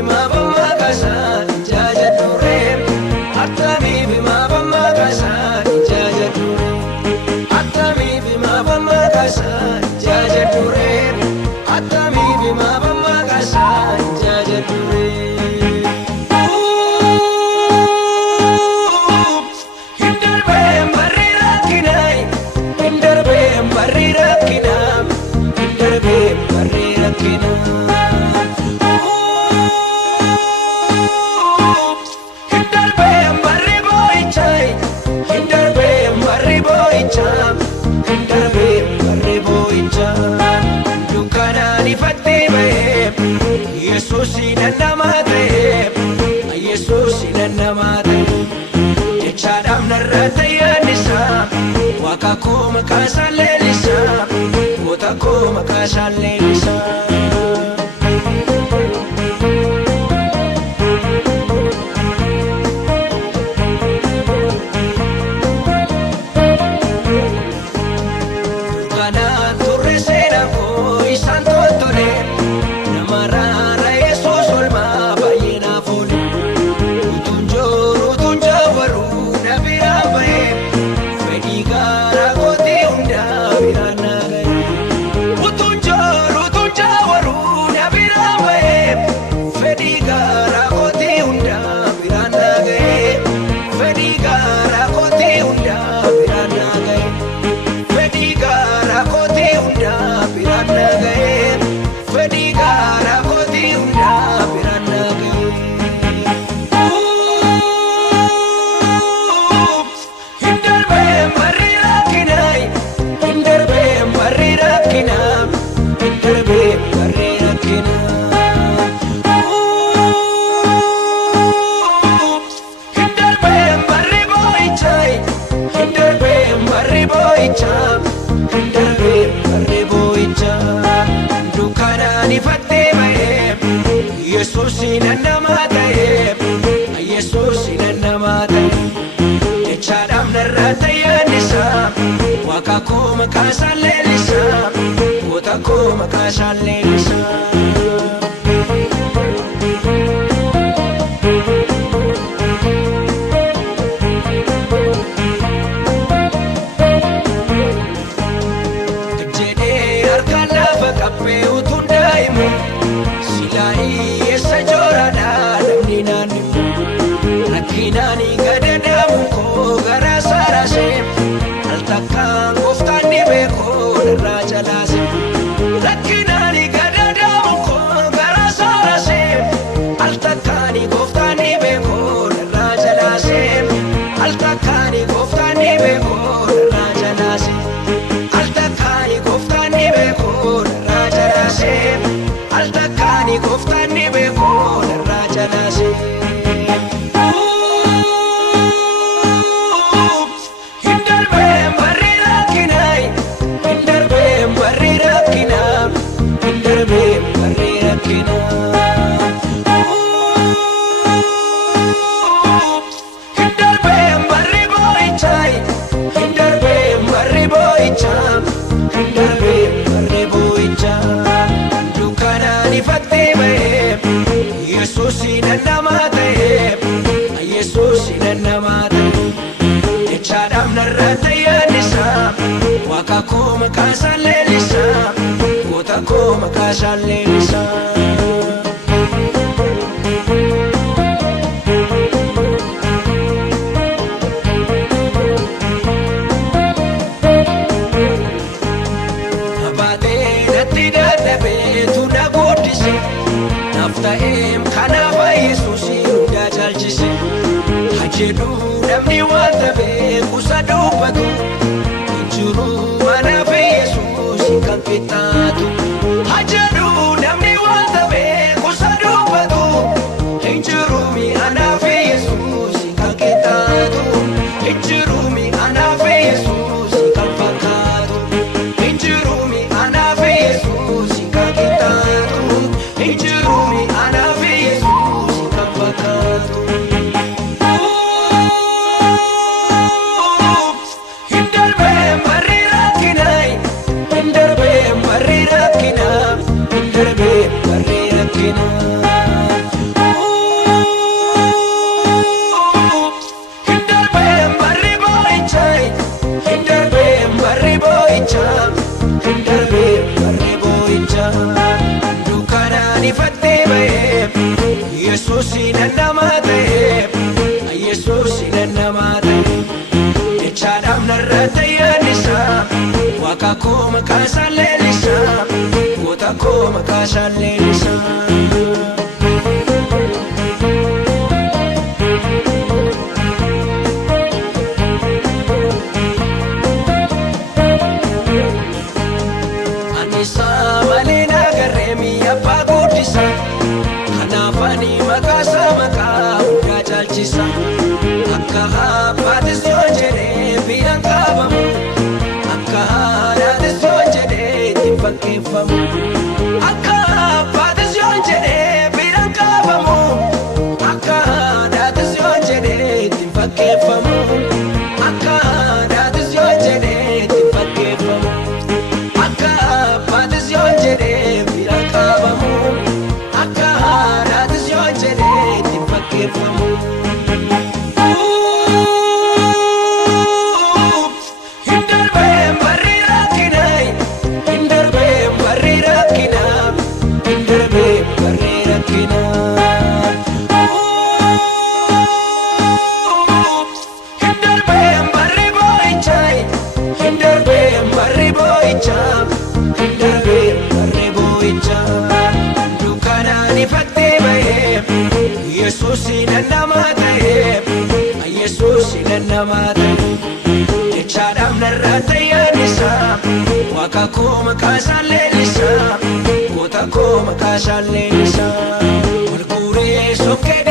bima bammakasa jajadure atami bima bammakasa jajadure atami bima bammakasa jajadure atami bima bammakasa jajadure Yesus inannamate jechadam narrata yanisa waka ko makasa lelisa wota ko makasa lelisa kana turresera ko isanto tore namara Yesus inannamate jechadam narrata yanisa waka ko makasa lelisa wota ko makasa lelisa jede arkana fakape utundaimu silai Rakinani gadadamu ko gara sarase altakkan goftani beko darra jalase Rakinani gadadamu ko gara sarase altakkani goftani beko darra jalase altakkani goftani beko darra jalase altakkani goftani beko darra jalase altakkani goftani beko darra jalase Yesus inannamate jechadam narrata yanisa waka ko makasa lelisa wota ko makasa lelisa abate natti dadhabe tu na guddise nafta'eem kanaaf Yesus hunda caalchise hajedhu namni wanta beekusa dubbatu hinjiru anaaf Yesus kan qixxaatu hajedhu namni wanta beekusa dubbatu hinjiru anaaf Yesus kan qixxaatu hinjiru anaaf Yesus kan fakkaatu hinjiru anaaf Yesus kan qixxaatu hinjiru anaaf Yesus kan fakkaatu maqaa isaa leellisaa, goota koo maqaa isaa leellisaa. Akka abbaatis yoo jedhee biraan qaabamu, akka haadhatis yoo jedhee ittiin fakkeeffamu. Akka abbaatis yoo jedhee biraan qaabamu, akka haadhatis yoo jedhee ittiin fakkeeffamu. Akka haadhatis yoo jedhee ittiin fakkeeffamu. Akka abbaatis yoo jedhee biraan qaabamu, akka haadhatis yoo jedhee ittiin fakkeeffamu. Yesuusi namaa ta'e, Yesuusi namaa ta'e, jechaadhaaf narraa tayyaallisaa, waaqa koo maqaa isaa leellisaa, goota koo maqaa isaa leellisaa, wal guuree sokkee